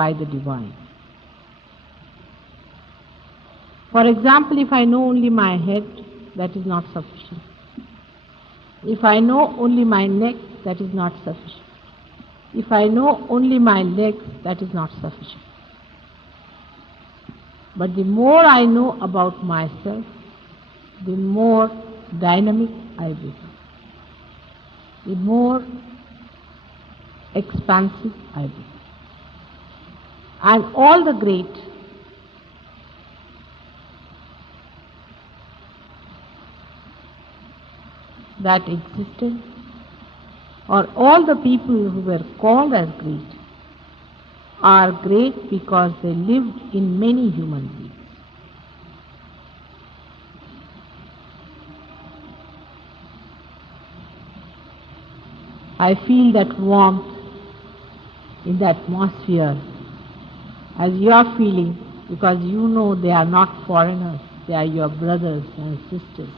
by the divine. For example, if I know only my head, that is not sufficient. If I know only my neck, that is not sufficient. If I know only my legs, that is not sufficient. But the more I know about myself, the more dynamic I become, the more expansive I become. And all the great that existed, or all the people who were called as great, are great because they lived in many human beings. I feel that warmth in the atmosphere as you are feeling, because you know they are not foreigners, they are your brothers and sisters.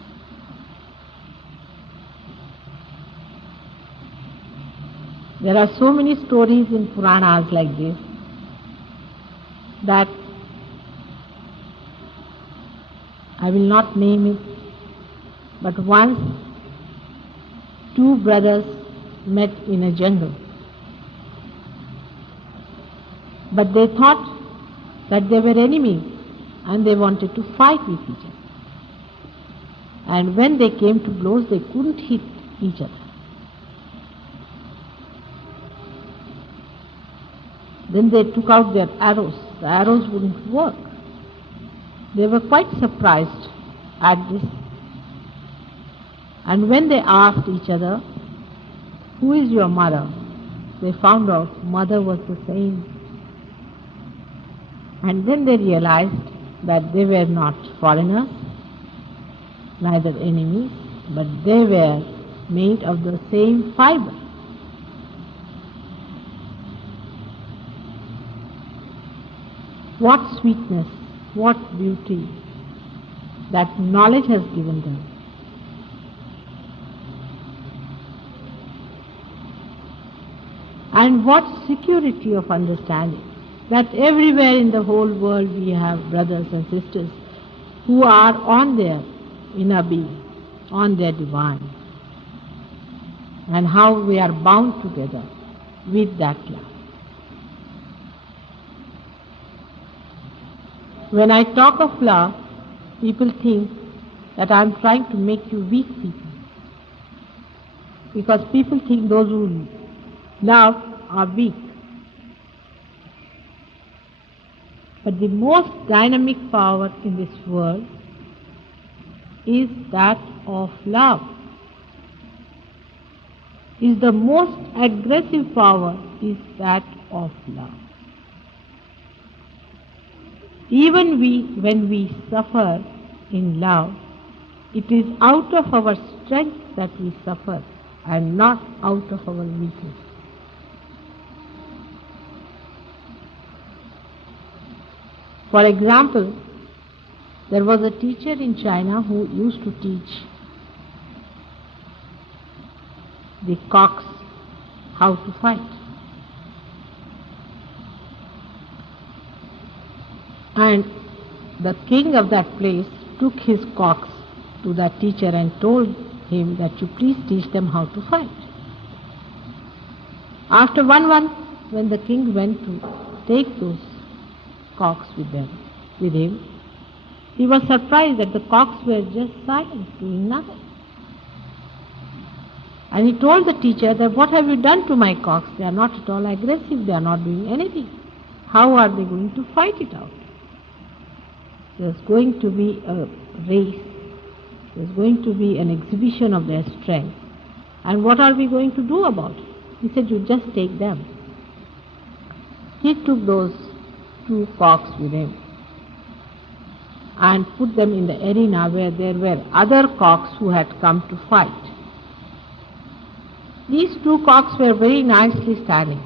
There are so many stories in Puranas like this, that I will not name it, but once two brothers met in a jungle. But they thought that they were enemies and they wanted to fight with each other. And when they came to blows, they couldn't hit each other. Then they took out their arrows. The arrows wouldn't work. They were quite surprised at this. And when they asked each other, "Who is your mother?" they found out mother was the same. And then they realized that they were not foreigners, neither enemies, but they were made of the same fiber. What sweetness, what beauty that knowledge has given them. And what security of understanding that everywhere in the whole world we have brothers and sisters who are on their inner being, on their divine, and how we are bound together with that love. When I talk of love, people think that I am trying to make you weak people, because people think those who love are weak. But the most dynamic power in this world is that of love. Is the most aggressive power is that of love. Even when we suffer in love, it is out of our strength that we suffer and not out of our weakness. For example, there was a teacher in China who used to teach the cocks how to fight. And the king of that place took his cocks to that teacher and told him that you please teach them how to fight. After 1 month, when the king went to take those cocks with him, he was surprised that the cocks were just silent, doing nothing. And he told the teacher that, "What have you done to my cocks? They are not at all aggressive, they are not doing anything. How are they going to fight it out? There's going to be a race, there's going to be an exhibition of their strength. And what are we going to do about it?" He said, "You just take them." He took those 2 cocks with him and put them in the arena where there were other cocks who had come to fight. These 2 cocks were very nicely standing.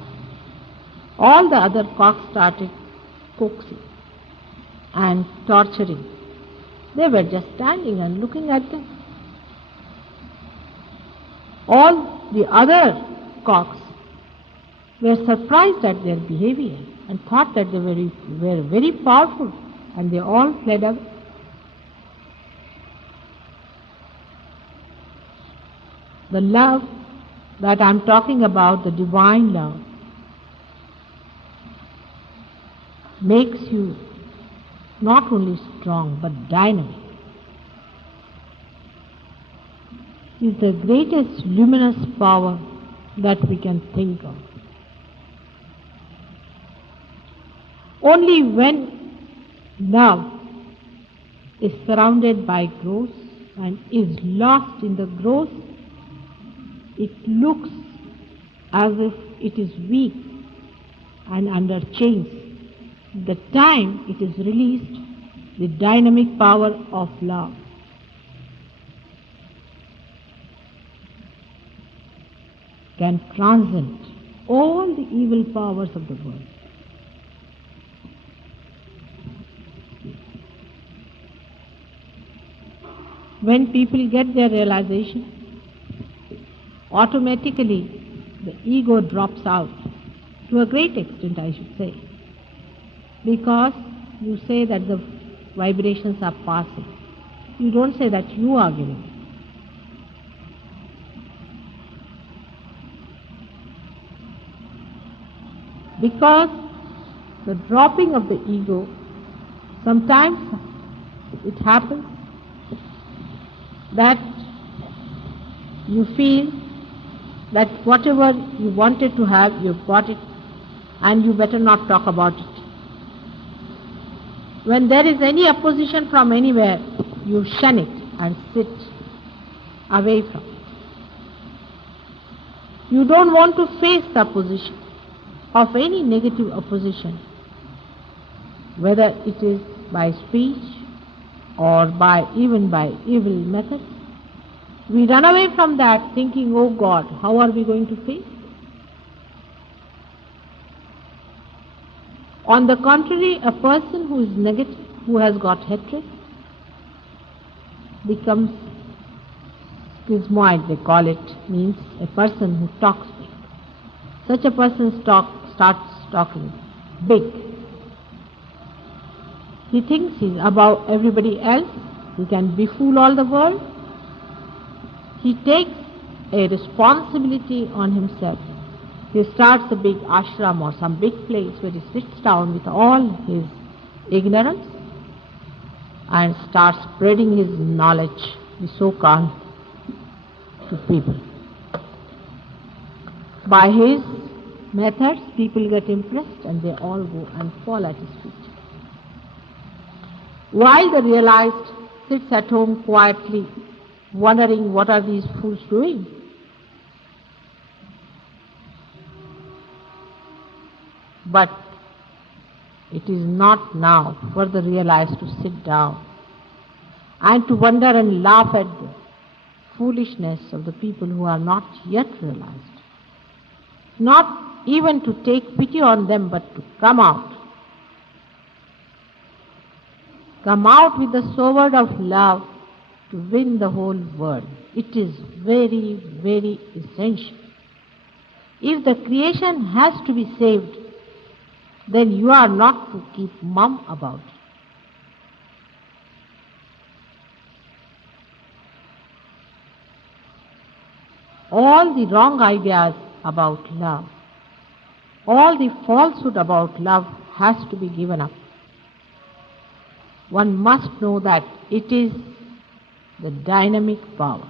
All the other cocks started coaxing and torturing. They were just standing and looking at them. All the other cocks were surprised at their behavior and thought that they were very powerful, and they all fled away. The love that I am talking about, the divine love, makes you not only strong but dynamic. It is the greatest luminous power that we can think of. Only when love is surrounded by growth and is lost in the growth, it looks as if it is weak and under chains. The time it is released, the dynamic power of love can transcend all the evil powers of the world. When people get their realization, automatically the ego drops out, to a great extent I should say, because you say that the vibrations are passing. You don't say that you are giving. Because the dropping of the ego, sometimes it happens that you feel that whatever you wanted to have, you've got it, and you better not talk about it. When there is any opposition from anywhere, you shun it and sit away from it. You don't want to face the opposition of any negative opposition, whether it is by speech or even by evil methods. We run away from that thinking, oh God, how are we going to face it? On the contrary, a person who is negative, who has got hatred, becomes schismoid, they call it, means a person who talks big. Such a person starts talking big. He thinks he's above everybody else, he can befool all the world. He takes a responsibility on himself. He starts a big ashram or some big place where he sits down with all his ignorance and starts spreading his knowledge, the so-called, to people. By his methods, people get impressed and they all go and fall at his feet. While the realized sits at home quietly, wondering what are these fools doing. But it is not now for the realized to sit down and to wonder and laugh at the foolishness of the people who are not yet realized. Not even to take pity on them, but to come out. Come out with the sword of love to win the whole world. It is very, very essential. If the creation has to be saved, then you are not to keep mum about it. All the wrong ideas about love, all the falsehood about love has to be given up. One must know that it is the dynamic power.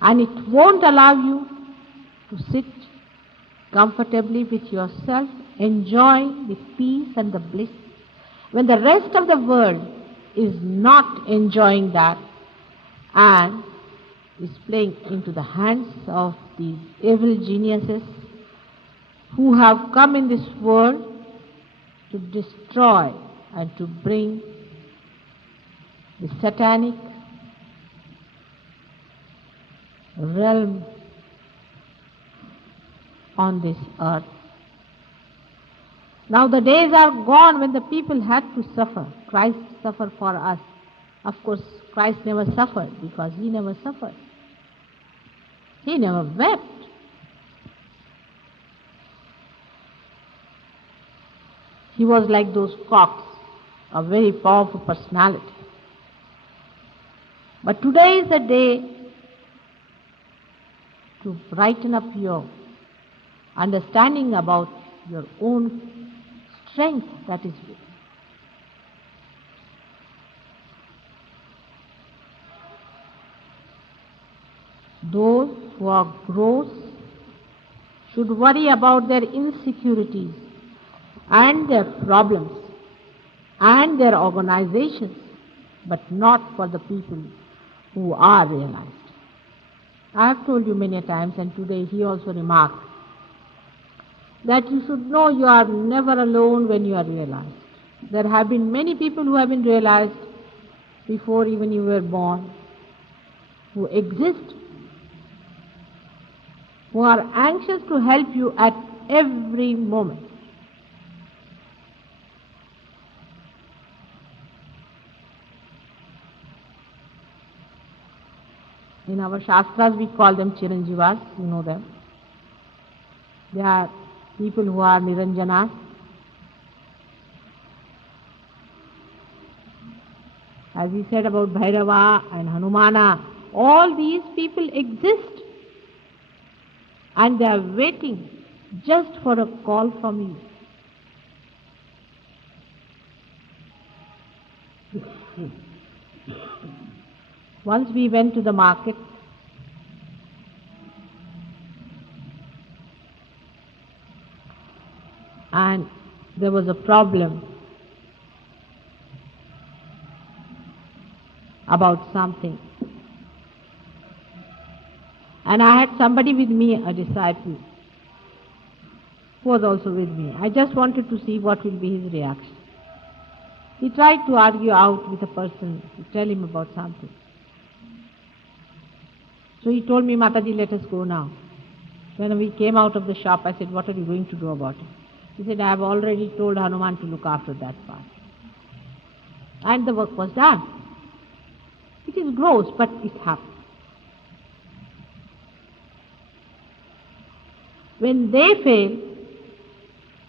And it won't allow you to sit comfortably with yourself, enjoying the peace and the bliss, when the rest of the world is not enjoying that and is playing into the hands of these evil geniuses who have come in this world to destroy and to bring the satanic realm on this earth. Now the days are gone when the people had to suffer. Christ suffered for us. Of course, Christ never suffered because he never suffered. He never wept. He was like those cocks, a very powerful personality. But today is the day to brighten up your understanding about your own strength that is within. Those who are gross should worry about their insecurities and their problems and their organizations, but not for the people who are realized. I have told you many times, and today he also remarked, that you should know you are never alone when you are realized. There have been many people who have been realized before even you were born, who exist, who are anxious to help you at every moment. In our Shastras we call them Chiranjivas, you know them. They are people who are Niranjanas. As we said about Bhairava and Hanumana, all these people exist and they are waiting just for a call from you. Once we went to the market, and there was a problem about something. And I had somebody with me, a disciple, who was also with me. I just wanted to see what will be his reaction. He tried to argue out with a person, to tell him about something. So he told me, Mataji, let us go now. When we came out of the shop, I said, what are you going to do about it? He said, I have already told Hanuman to look after that part. And the work was done. It is gross, but it happened. When they fail,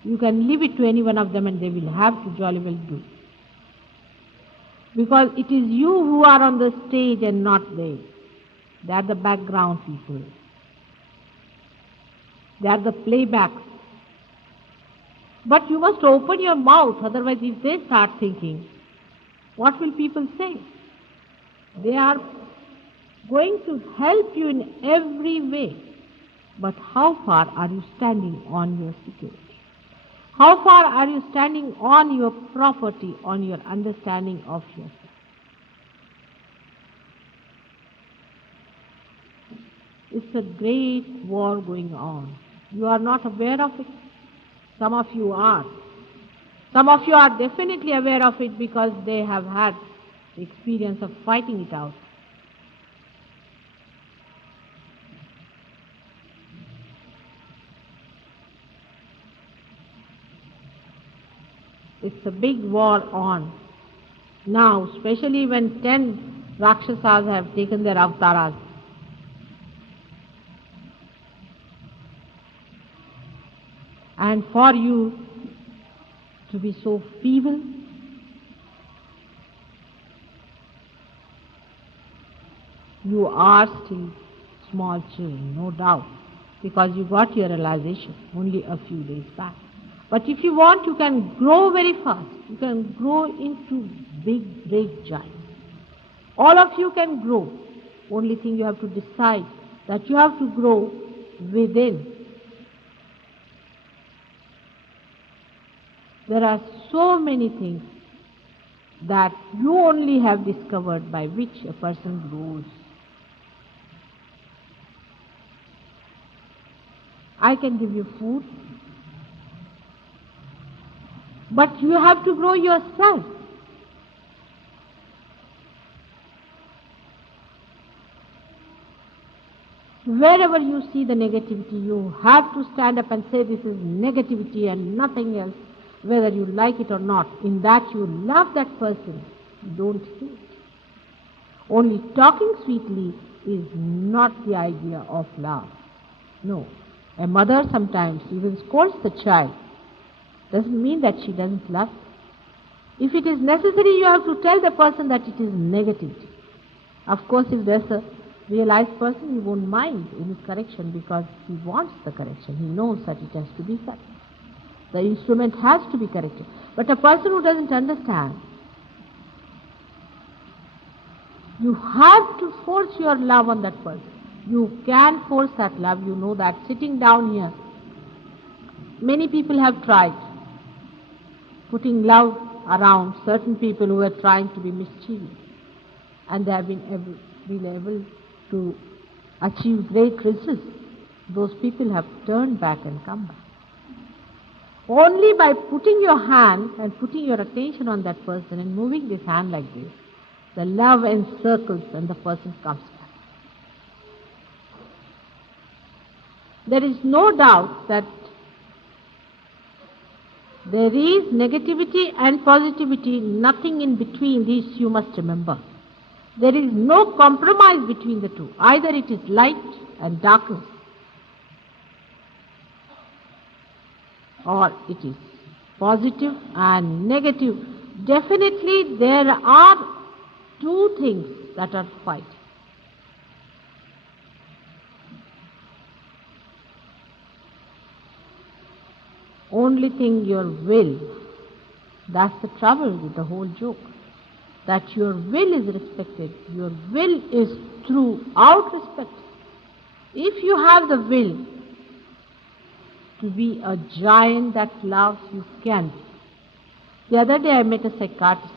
you can leave it to any one of them and they will have to jolly well do. Because it is you who are on the stage and not they. They are the background people. They are the playbacks. But you must open your mouth, otherwise if they start thinking, what will people say? They are going to help you in every way. But how far are you standing on your security? How far are you standing on your property, on your understanding of yourself? It's a great war going on. You are not aware of it. Some of you are. Some of you are definitely aware of it because they have had the experience of fighting it out. It's a big war on. Now, especially when 10 Rakshasas have taken their avatars. And for you to be so feeble, you are still small children, no doubt, because you got your realization only a few days back. But if you want, you can grow very fast. You can grow into big, great giants. All of you can grow. Only thing you have to decide that you have to grow within. There are so many things that you only have discovered by which a person grows. I can give you food, but you have to grow yourself. Wherever you see the negativity, you have to stand up and say this is negativity and nothing else, whether you like it or not. In that you love that person, don't hate. Only talking sweetly is not the idea of love. No. A mother sometimes even scolds the child Doesn't mean that she doesn't love. If it is necessary, you have to tell the person that it is negativity. Of course, if there's a realized person, he won't mind any correction because he wants the correction. He knows that it has to be corrected. The instrument has to be corrected. But a person who doesn't understand, you have to force your love on that person. You can force that love, you know that. Sitting down here, many people have tried putting love around certain people who are trying to be mischievous. And they have been able to achieve great results. Those people have turned back and come back. Only by putting your hand and putting your attention on that person and moving this hand like this, the love encircles and the person comes back. There is no doubt that there is negativity and positivity, nothing in between. These you must remember. There is no compromise between the two. Either it is light and darkness, or it is positive and negative. Definitely there are two things that are fighting. Only thing, your will. That's the trouble with the whole joke. That your will is respected. Your will is throughout respected. If you have the will to be a giant that loves, you can be. The other day I met a psychiatrist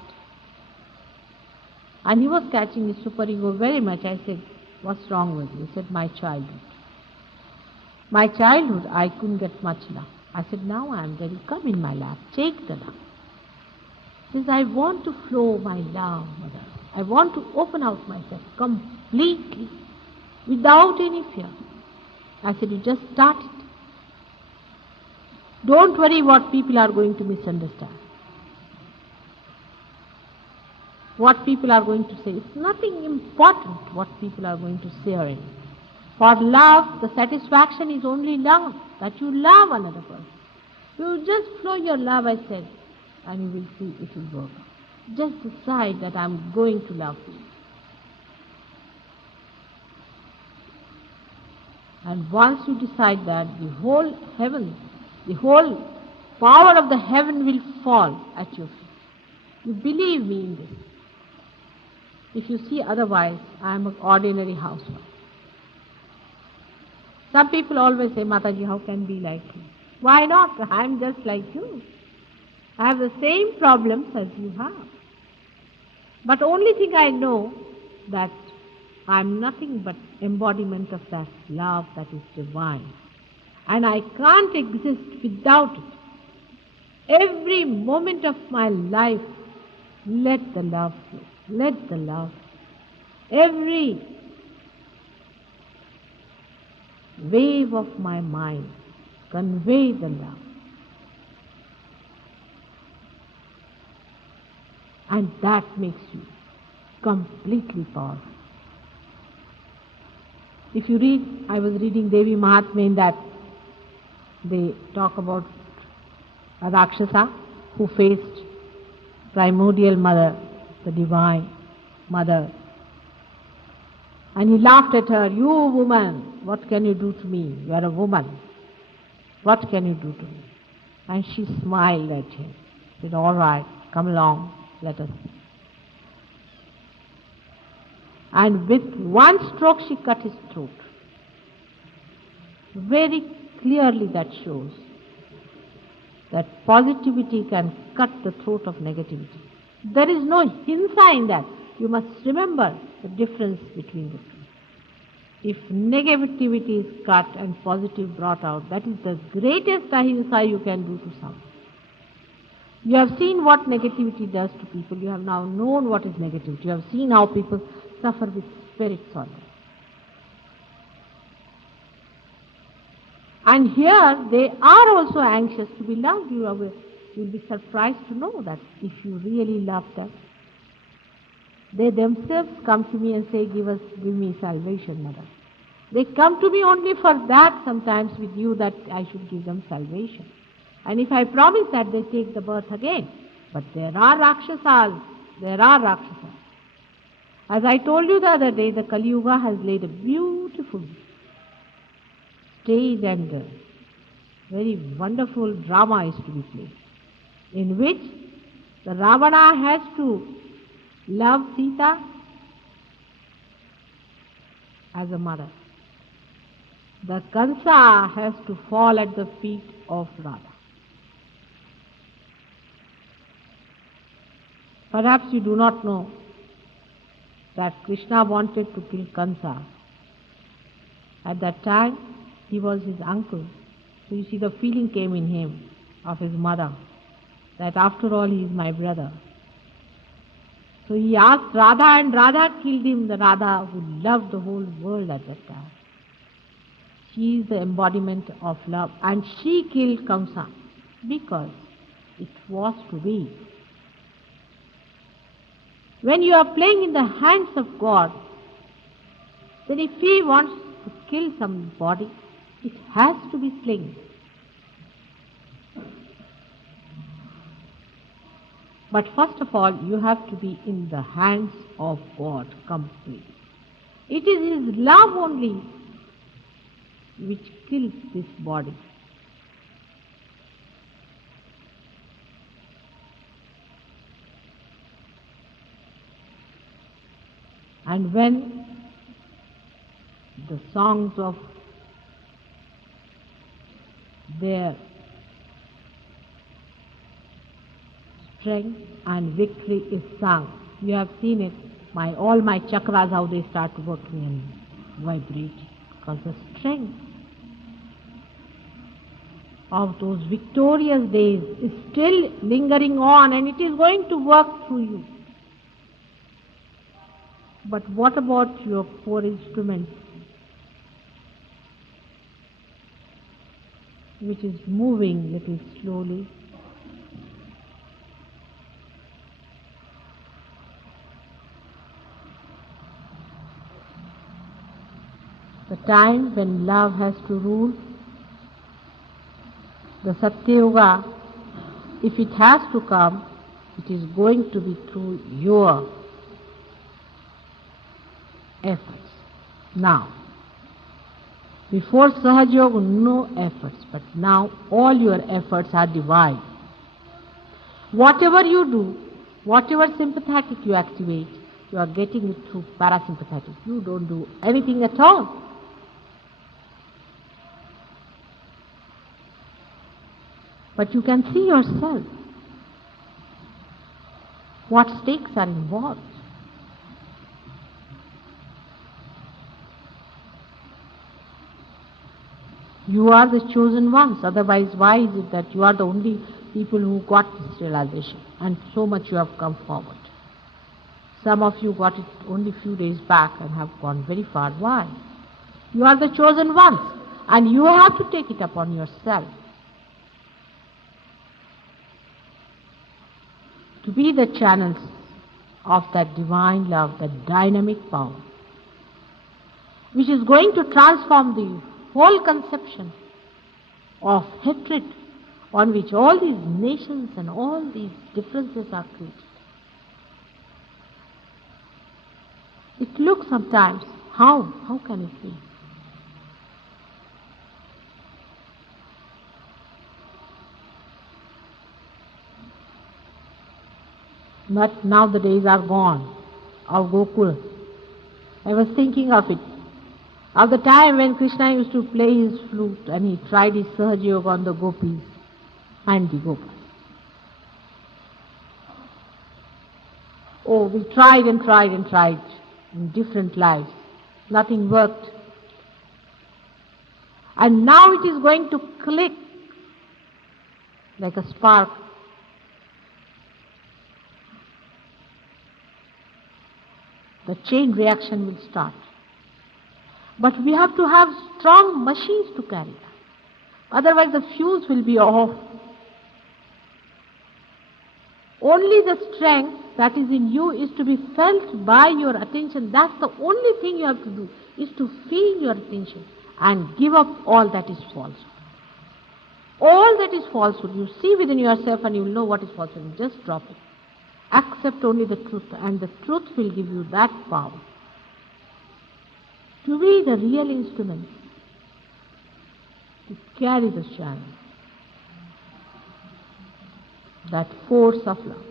and he was catching his superego very much. I said, what's wrong with you? He said, my childhood. My childhood, I couldn't get much love. I said, now I am ready. Come in my lap. Take the love. He says, I want to flow my love, mother. I want to open out myself completely, without any fear. I said, you just start it. Don't worry what people are going to misunderstand. What people are going to say. It's nothing important what people are going to say or anything. For love, the satisfaction is only love, that you love another person. You just flow your love, I said, and you will see it will work. Just decide that I'm going to love you. And once you decide that, the whole heaven, the whole power of the heaven will fall at your feet. You believe me in this. If you see otherwise, I am an ordinary housewife. Some people always say, Mataji, how can be like you? Why not? I am just like you. I have the same problems as you have. But only thing I know that I am nothing but embodiment of that love that is divine. And I can't exist without it. Every moment of my life, let the love flow. Let the love. Every wave of my mind, convey the love. And that makes you completely powerful. If you read, I was reading Devi Mahatmya, in that they talk about a Rakshasa who faced primordial mother, the divine mother. And he laughed at her, you woman, what can you do to me? You are a woman. What can you do to me? And she smiled at him, said, all right, come along, let us see. And with one stroke she cut his throat. Very clearly that shows that positivity can cut the throat of negativity. There is no hinsa in that. You must remember the difference between the two. If negativity is cut and positive brought out, that is the greatest ahimsa you can do to someone. You have seen what negativity does to people. You have now known what is negativity. You have seen how people suffer with spirit sorrow. And here they are also anxious to be loved. You will be surprised to know that if you really love them, they themselves come to me and say, give me salvation, mother. They come to me only for that sometimes with you, that I should give them salvation. And if I promise that, they take the birth again. But there are Rakshasas. There are Rakshasas. As I told you the other day, the Kali Yuga has laid a beautiful stage and very wonderful drama is to be played, in which the Ravana has to love Sita as a mother. The Kansa has to fall at the feet of Radha. Perhaps you do not know that Krishna wanted to kill Kansa. At that time, he was his uncle. So you see, the feeling came in him of his mother, that after all he is my brother. So he asked Radha, and Radha killed him, the Radha who loved the whole world at that time. She is the embodiment of love, and she killed Kamsa because it was to be. When you are playing in the hands of God, then if He wants to kill somebody, it has to be slain. But first of all, you have to be in the hands of God completely. It is His love only which kills this body. And when the songs of their strength and victory is sung, you have seen it, all my chakras, how they start working and vibrating, because the strength of those victorious days is still lingering on, and it is going to work through you. But what about your poor instrument, which is moving little slowly? The time when love has to rule, the Satyuga, if it has to come, it is going to be through your efforts. Now, before Sahaja Yoga, no efforts, but now all your efforts are divine. Whatever you do, whatever sympathetic you activate, you are getting it through parasympathetic. You don't do anything at all. But you can see yourself what stakes are involved. You are the chosen ones, otherwise why is it that you are the only people who got this realization, and so much you have come forward? Some of you got it only a few days back and have gone very far. Why? You are the chosen ones, and you have to take it upon yourself to be the channels of that divine love, that dynamic power, which is going to transform the whole conception of hatred on which all these nations and all these differences are created. It looks sometimes, how can it be? But now the days are gone of Gokul. I was thinking of it, of the time when Krishna used to play his flute and he tried his Sahaja Yoga on the gopis and the Gopas. Oh, we tried and tried and tried in different lives. Nothing worked. And now it is going to click like a spark. The chain reaction will start. But we have to have strong machines to carry that. Otherwise the fuse will be off. Only the strength that is in you is to be felt by your attention. That's the only thing you have to do, is to feel your attention and give up all that is false. All that is falsehood, you see within yourself and you will know what is falsehood. Just drop it. Accept only the truth, and the truth will give you that power to be the real instrument, to carry the channel, that force of love.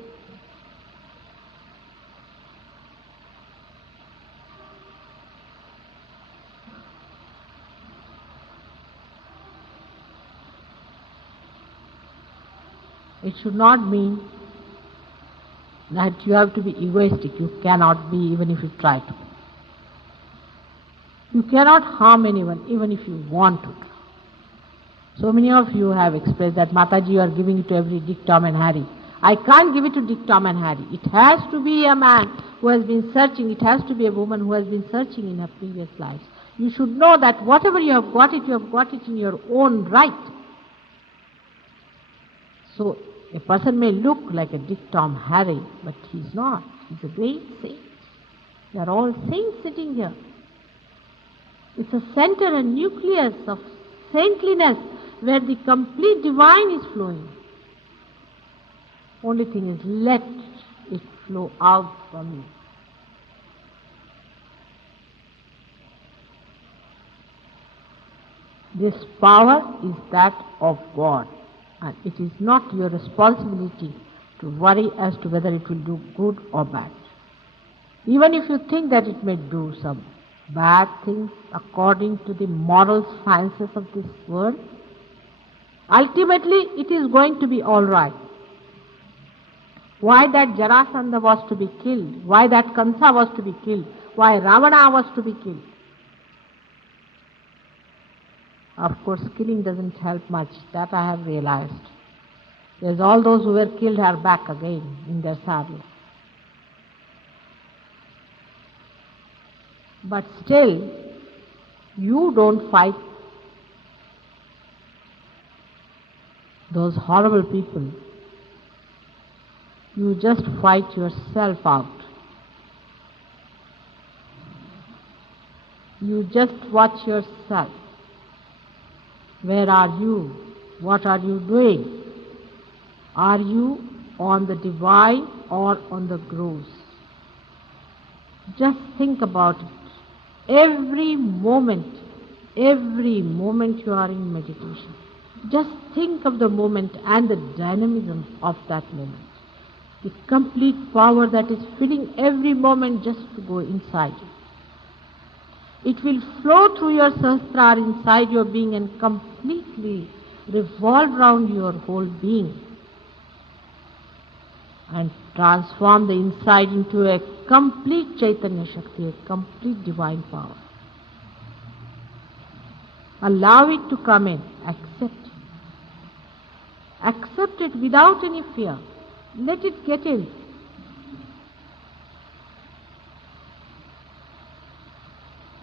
It should not mean that you have to be egoistic. You cannot be, even if you try to. You cannot harm anyone, even if you want to. So many of you have expressed that, Mataji, you are giving it to every Dick, Tom and Harry. I can't give it to Dick, Tom and Harry. It has to be a man who has been searching. It has to be a woman who has been searching in her previous lives. You should know that whatever you have got it in your own right. So a person may look like a Dick, Tom, Harry, but he's not. He's a great saint. They are all saints sitting here. It's a center and nucleus of saintliness where the complete divine is flowing. Only thing is, let it flow out from you. This power is that of God, and it is not your responsibility to worry as to whether it will do good or bad. Even if you think that it may do some bad things according to the moral sciences of this world, ultimately it is going to be all right. Why that Jarasandha was to be killed, why that Kansa was to be killed, why Ravana was to be killed. Of course, killing doesn't help much, that I have realized. There's all those who were killed are back again in their saddle. But still, you don't fight those horrible people. You just fight yourself out. You just watch yourself. Where are you? What are you doing? Are you on the divine or on the gross? Just think about it. Every moment you are in meditation, just think of the moment and the dynamism of that moment. The complete power that is filling every moment just to go inside you. It will flow through your sahasrara inside your being and completely revolve around your whole being and transform the inside into a complete Chaitanya Shakti, a complete divine power. Allow it to come in, accept it. Accept it without any fear. Let it get in.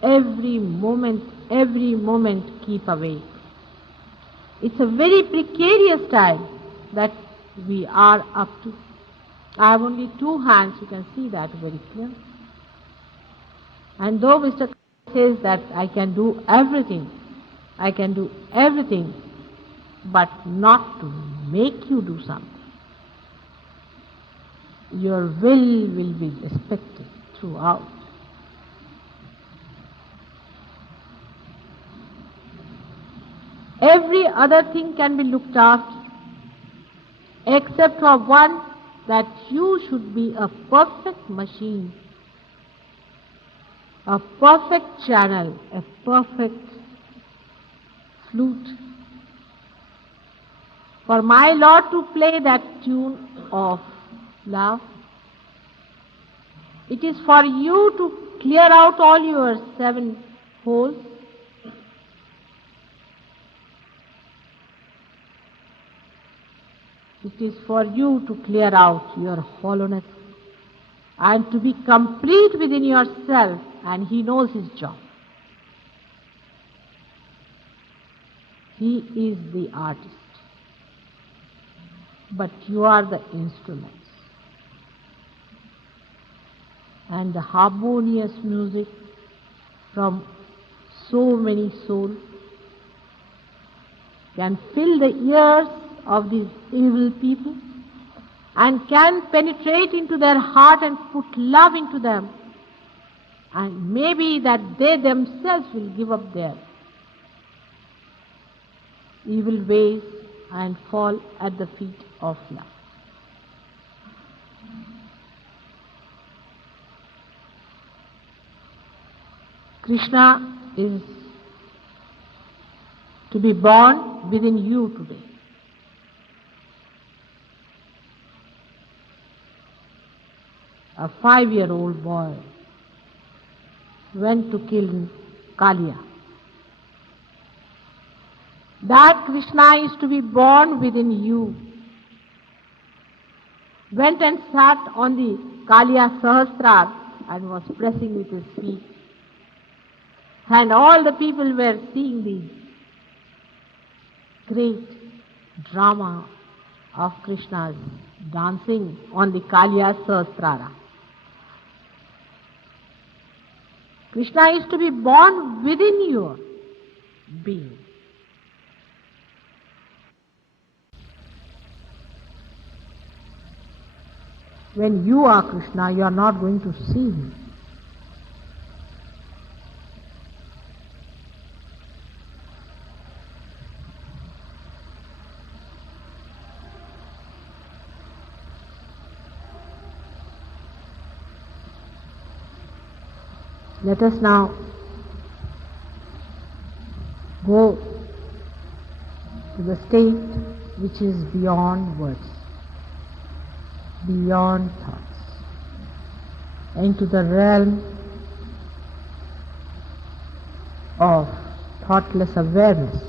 Every moment keep awake. It's a very precarious time that we are up to. I have only two hands, you can see that very clearly. And though Mr. says that I can do everything, but not to make you do something. Your will be respected throughout. Every other thing can be looked after, except for one, that you should be a perfect machine, a perfect channel, a perfect flute, for my Lord to play that tune of love. It is for you to clear out all your 7 holes. It is for you to clear out your hollowness and to be complete within yourself, and He knows His job. He is the artist, but you are the instruments. And the harmonious music from so many souls can fill the ears of these evil people and can penetrate into their heart and put love into them, and maybe that they themselves will give up their evil ways and fall at the feet of love. Krishna is to be born within you today. A 5-year-old boy went to kill Kaliya. That Krishna is to be born within you. Went and sat on the Kaliya Sahasrara and was pressing with his feet. And all the people were seeing the great drama of Krishna's dancing on the Kaliya Sahasrara. Krishna is to be born within your being. When you are Krishna, you are not going to see him. Let us now go to the state which is beyond words, beyond thoughts, into the realm of thoughtless awareness,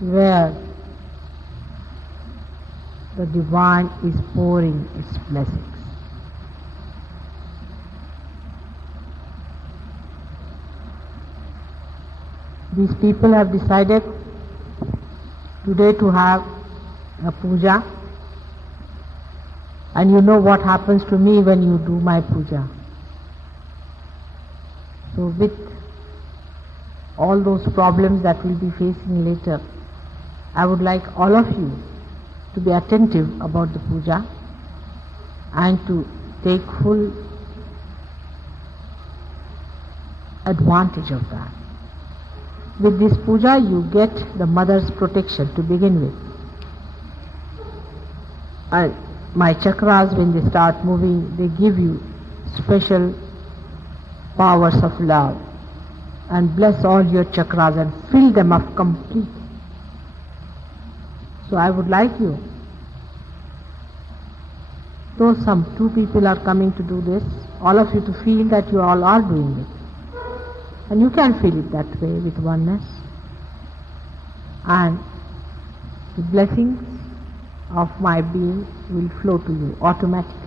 where the Divine is pouring its blessings. These people have decided today to have a puja, and you know what happens to me when you do my puja. So with all those problems that we'll be facing later, I would like all of you to be attentive about the puja and to take full advantage of that. With this puja you get the mother's protection to begin with. And my chakras, when they start moving, they give you special powers of love and bless all your chakras and fill them up completely. So I would like you, though some 2 people are coming to do this, all of you to feel that you all are doing it. And you can feel it that way with oneness. And the blessings of my being will flow to you automatically.